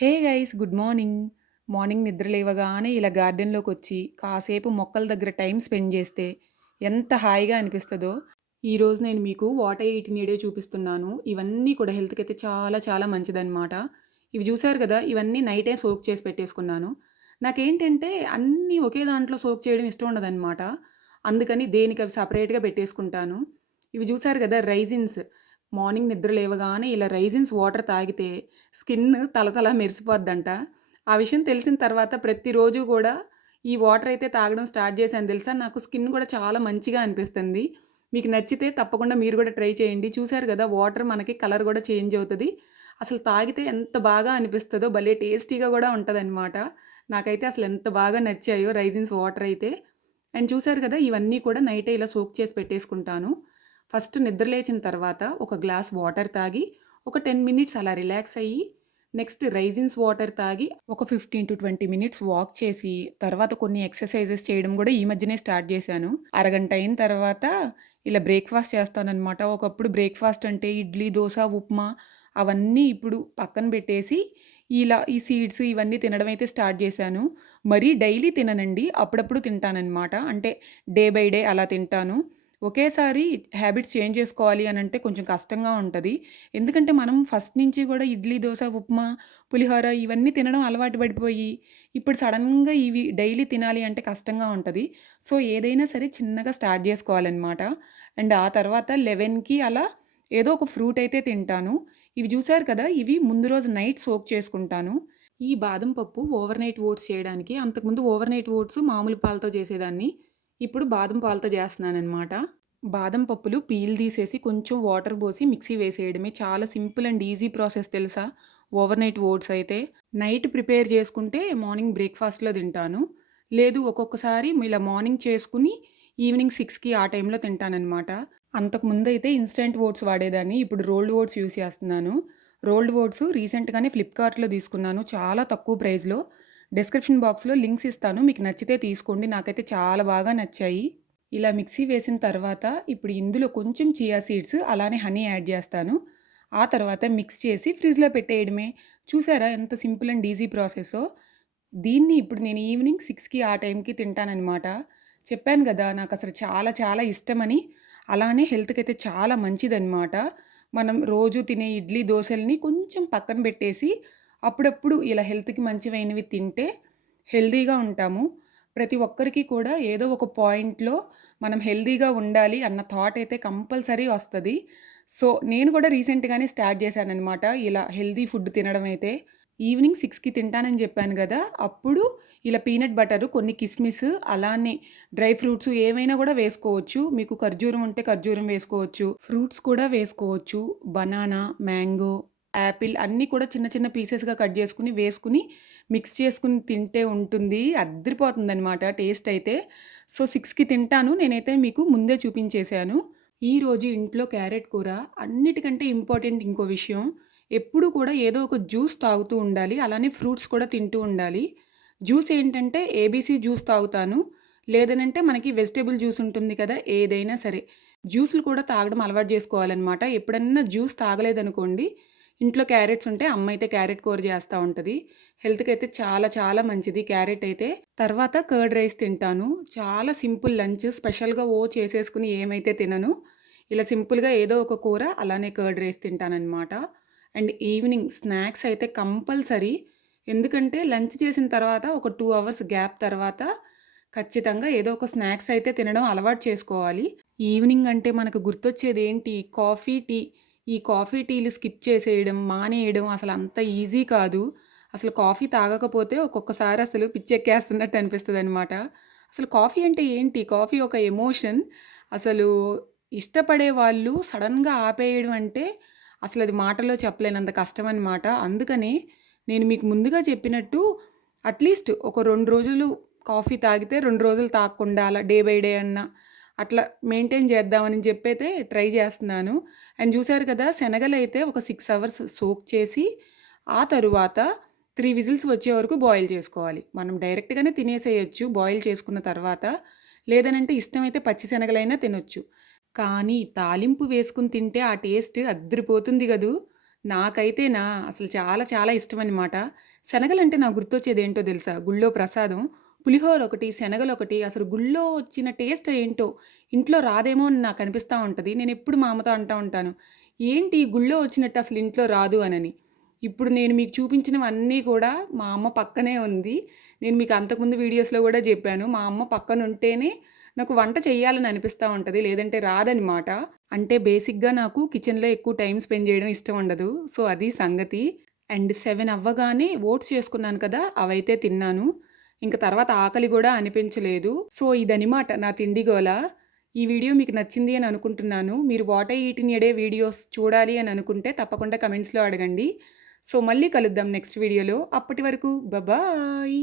Hey guys, good morning. Morning నిద్ర లేవగానే ఇలా గార్డెన్లోకి వచ్చి కాసేపు మొక్కల దగ్గర టైం స్పెండ్ చేస్తే ఎంత హాయిగా అనిపిస్తుందో. ఈరోజు నేను మీకు what I eat in a day చూపిస్తున్నాను. ఇవన్నీ కూడా హెల్త్కి అయితే చాలా చాలా మంచిదన్నమాట. ఇవి చూసారు కదా, ఇవన్నీ నైటే సోక్ చేసి పెట్టేసుకున్నాను. నాకేంటంటే అన్నీ ఒకే దాంట్లో సోక్ చేయడం ఇష్టం ఉండదన్నమాట. అందుకని దేనికి అవి సపరేట్గా పెట్టేసుకుంటాను. ఇవి చూసారు కదా, రైజిన్స్. మార్నింగ్ నిద్ర లేవగానే ఇలా రైజిన్స్ వాటర్ తాగితే స్కిన్ తలతల మెరిసిపోద్దంట. ఆ విషయం తెలిసిన తర్వాత ప్రతిరోజు కూడా ఈ వాటర్ అయితే తాగడం స్టార్ట్ చేశాను తెలుసా. నాకు స్కిన్ కూడా చాలా మంచిగా అనిపిస్తుంది. మీకు నచ్చితే తప్పకుండా మీరు కూడా ట్రై చేయండి. చూసారు కదా, వాటర్ మనకి కలర్ కూడా చేంజ్ అవుతుంది. అసలు తాగితే ఎంత బాగా అనిపిస్తుందో, భలే టేస్టీగా కూడా ఉంటుందన్నమాట. నాకైతే అసలు ఎంత బాగా నచ్చాయో రైజిన్స్ వాటర్ అయితే. అండ్ చూసారు కదా, ఇవన్నీ కూడా నైటే ఇలా సోక్ చేసి పెట్టేసుకుంటాను. ఫస్ట్ నిద్ర లేచిన తర్వాత ఒక గ్లాస్ వాటర్ తాగి ఒక 10 మినిట్స్ అలా రిలాక్స్ అయ్యి, నెక్స్ట్ రైజిన్స్ వాటర్ తాగి ఒక 15 to 20 మినిట్స్ వాక్ చేసి, తర్వాత కొన్ని ఎక్సర్సైజెస్ చేయడం కూడా ఈ మధ్యనే స్టార్ట్ చేశాను. అరగంట అయిన తర్వాత ఇలా బ్రేక్ఫాస్ట్ చేస్తానన్నమాట. ఒకప్పుడు బ్రేక్ఫాస్ట్ అంటే ఇడ్లీ, దోశ, ఉప్మా అవన్నీ ఇప్పుడు పక్కన పెట్టేసి ఇలా ఈ సీడ్స్ ఇవన్నీ తినడం అయితే స్టార్ట్ చేశాను. మరీ డైలీ తిననండి, అప్పుడప్పుడు తింటానన్నమాట. అంటే డే బై డే అలా తింటాను. ఒకేసారి హ్యాబిట్స్ చేంజ్ చేసుకోవాలి అని అంటే కొంచెం కష్టంగా ఉంటుంది. ఎందుకంటే మనం ఫస్ట్ నుంచి కూడా ఇడ్లీ, దోశ, ఉప్మా, పులిహోర ఇవన్నీ తినడం అలవాటు పడిపోయి ఇప్పుడు సడన్గా ఇవి డైలీ తినాలి అంటే కష్టంగా ఉంటుంది. సో ఏదైనా సరే చిన్నగా స్టార్ట్ చేసుకోవాలన్నమాట. అండ్ ఆ తర్వాత 11కి అలా ఏదో ఒక ఫ్రూట్ అయితే తింటాను. ఇవి చూసారు కదా, ఇవి ముందు రోజు నైట్ సోక్ చేసుకుంటాను. ఈ బాదం పప్పు ఓవర్ నైట్ ఓట్స్ చేయడానికి, అంతకుముందు ఓవర్ నైట్ ఓట్స్ మామూలు పాలతో చేసేదాన్ని. ఇప్పుడు బాదం పాలతో చేస్తున్నానన్నమాట. బాదం పప్పులు పీల్ తీసేసి కొంచెం వాటర్ పోసి మిక్సీ వేసేయడమే. చాలా సింపుల్ అండ్ ఈజీ ప్రాసెస్ తెలుసా. ఓవర్ నైట్ ఓట్స్ అయితే నైట్ ప్రిపేర్ చేసుకుంటే మార్నింగ్ బ్రేక్ఫాస్ట్లో తింటాను. లేదు ఒక్కొక్కసారి ఇలా మార్నింగ్ చేసుకుని ఈవినింగ్ 6కి ఆ టైంలో తింటానన్నమాట. అంతకుముందు అయితే ఇన్స్టెంట్ ఓట్స్ వాడేదాన్ని, ఇప్పుడు రోల్డ్ ఓట్స్ యూస్ చేస్తున్నాను. రోల్డ్ ఓట్స్ రీసెంట్గానే ఫ్లిప్కార్ట్లో తీసుకున్నాను, చాలా తక్కువ ప్రైస్లో. డిస్క్రిప్షన్ బాక్స్లో లింక్స్ ఇస్తాను, మీకు నచ్చితే తీసుకోండి. నాకైతే చాలా బాగా నచ్చాయి. ఇలా మిక్సీ వేసిన తర్వాత ఇప్పుడు ఇందులో కొంచెం చియా సీడ్స్ అలానే హనీ యాడ్ చేస్తాను. ఆ తర్వాత మిక్స్ చేసి ఫ్రిడ్జ్లో పెట్టేయడమే. చూసారా ఎంత సింపుల్ అండ్ ఈజీ ప్రాసెసో. దీన్ని ఇప్పుడు నేను ఈవినింగ్ 6కి ఆ టైంకి తింటానన్నమాట. చెప్పాను కదా, నాకు అసలు చాలా చాలా ఇష్టమని. అలానే హెల్త్కి అయితే చాలా మంచిదన్నమాట. మనం రోజు తినే ఇడ్లీ దోశల్ని కొంచెం పక్కన పెట్టేసి అప్పుడప్పుడు ఇలా హెల్త్కి మంచివైనవి తింటే హెల్తీగా ఉంటాము. ప్రతి ఒక్కరికి కూడా ఏదో ఒక పాయింట్లో మనం హెల్తీగా ఉండాలి అన్న థాట్ అయితే కంపల్సరీ వస్తుంది. సో నేను కూడా రీసెంట్గానే స్టార్ట్ చేశానన్నమాట ఇలా హెల్తీ ఫుడ్ తినడం అయితే. ఈవినింగ్ 6కి తింటానని చెప్పాను కదా, అప్పుడు ఇలా పీనట్ బటర్, కొన్ని కిస్మిస్, అలానే డ్రై ఫ్రూట్స్ ఏవైనా కూడా వేసుకోవచ్చు. మీకు ఖర్జూరం ఉంటే ఖర్జూరం వేసుకోవచ్చు, ఫ్రూట్స్ కూడా వేసుకోవచ్చు. బనానా, మ్యాంగో, యాపిల్ అన్నీ కూడా చిన్న చిన్న పీసెస్గా కట్ చేసుకుని వేసుకుని మిక్స్ చేసుకుని తింటే ఉంటుంది, అద్దరిపోతుందనమాట టేస్ట్ అయితే. సో 6కి తింటాను నేనైతే, మీకు ముందే చూపించేశాను. ఈరోజు ఇంట్లో క్యారెట్ కూర. అన్నిటికంటే ఇంపార్టెంట్ ఇంకో విషయం, ఎప్పుడు కూడా ఏదో ఒక జ్యూస్ తాగుతూ ఉండాలి, అలానే ఫ్రూట్స్ కూడా తింటూ ఉండాలి. జ్యూస్ ఏంటంటే ఏబీసీ జ్యూస్ తాగుతాను, లేదనంటే మనకి వెజిటేబుల్ జ్యూస్ ఉంటుంది కదా, ఏదైనా సరే జ్యూస్లు కూడా తాగడం అలవాటు చేసుకోవాలన్నమాట. ఎప్పుడన్నా జ్యూస్ తాగలేదనుకోండి, ఇంట్లో క్యారెట్స్ ఉంటే అమ్మ అయితే క్యారెట్ కూర చేస్తూ ఉంటుంది. హెల్త్కి అయితే చాలా చాలా మంచిది క్యారెట్ అయితే. తర్వాత కర్డ్ రైస్ తింటాను. చాలా సింపుల్ లంచ్, స్పెషల్గా చేసేసుకుని ఏమైతే తినను. ఇలా సింపుల్గా ఏదో ఒక కూర అలానే కర్డ్ రైస్ తింటానన్నమాట. అండ్ ఈవినింగ్ స్నాక్స్ అయితే కంపల్సరీ. ఎందుకంటే లంచ్ చేసిన తర్వాత ఒక 2 అవర్స్ గ్యాప్ తర్వాత ఖచ్చితంగా ఏదో ఒక స్నాక్స్ అయితే తినడం అలవాటు చేసుకోవాలి. ఈవినింగ్ అంటే మనకు గుర్తొచ్చేది ఏంటి, కాఫీ, టీ. ఈ కాఫీ టీలు స్కిప్ చేసేయడం, మానేయడం అసలు అంత ఈజీ కాదు. అసలు కాఫీ తాగకపోతే ఒక్కొక్కసారి అసలు పిచ్చెక్కేస్తున్నట్టు అనిపిస్తుంది అనమాట. అసలు కాఫీ అంటే ఏంటి, కాఫీ ఒక ఎమోషన్. అసలు ఇష్టపడే వాళ్ళు సడన్గా ఆపేయడం అంటే అసలు అది మాటల్లో చెప్పలేనంత కష్టం అనమాట. అందుకనే నేను మీకు ముందుగా చెప్పినట్టు అట్లీస్ట్ ఒక 2 రోజులు కాఫీ తాగితే 2 రోజులు తాగకుండా అలా డే బై డే అన్నా అట్లా మెయింటైన్ చేద్దామని చెప్పైతే ట్రై చేస్తున్నాను. అండ్ చూసారు కదా, శనగలైతే ఒక 6 అవర్స్ సోక్ చేసి ఆ తరువాత 3 విజిల్స్ వచ్చే వరకు బాయిల్ చేసుకోవాలి. మనం డైరెక్ట్గానే తినేసేయచ్చు బాయిల్ చేసుకున్న తర్వాత, లేదనంటే ఇష్టమైతే పచ్చి శనగలైనా తినొచ్చు. కానీ తాలింపు వేసుకుని తింటే ఆ టేస్ట్ అద్దరిపోతుంది కదూ. నాకైతేనా అసలు చాలా చాలా ఇష్టమనమాట. శనగలంటే నాకు గుర్తొచ్చేదేంటో తెలుసా? గుళ్ళో ప్రసాదం, పులిహోర ఒకటి, శనగలొకటి అసలు గుళ్ళో వచ్చిన టేస్ట్ ఏంటో ఇంట్లో రాదేమో అని నాకనిపిస్తా ఉంటది. నేనెప్పుడు మా అమ్మతో అంటా ఉంటాను. ఏంటి గుళ్ళో వచ్చినట్టు అసలు ఇంట్లో రాదు అనని. ఇప్పుడు నేను మీకు చూపించినవన్నీ కూడా మా అమ్మ పక్కనే ఉంది. నేను మీకు అంతకుముందు వీడియోస్‌లో గూడా జెప్పాను. మా అమ్మ పక్కనుంటేనే నాకు వంట చెయ్యాలని అనిపిస్తా ఉంటది. లేదంటే రాదనమాట. అంటే బేసిక్‌గా నాకు కిచెన్‌లో ఎక్కువ టైమ్ స్పెండ్ జేయడం ఇష్టం ఉండదు. సో, అది సంగతి. అండ్ 7 అవ్వగానే ఓట్స్ చేసుకున్నాను కదా! అవైతే తిన్నాను. ఇంక తర్వాత ఆకలి గూడా అనిపించలేదు. సో, ఇదనమాట నా తిండి గోల. ఈ వీడియో మీకు నచ్చింది అని అనుకుంటున్నాను. మీరు what I eat in a day videos చూడాలి అని అనుకుంటే తప్పకుండా కమెంట్స్‌లో అడగండి. సో, మళ్ళీ కలుద్దాం నెక్స్ట్ వీడియోలో. అప్పటి వరకు బాయ్.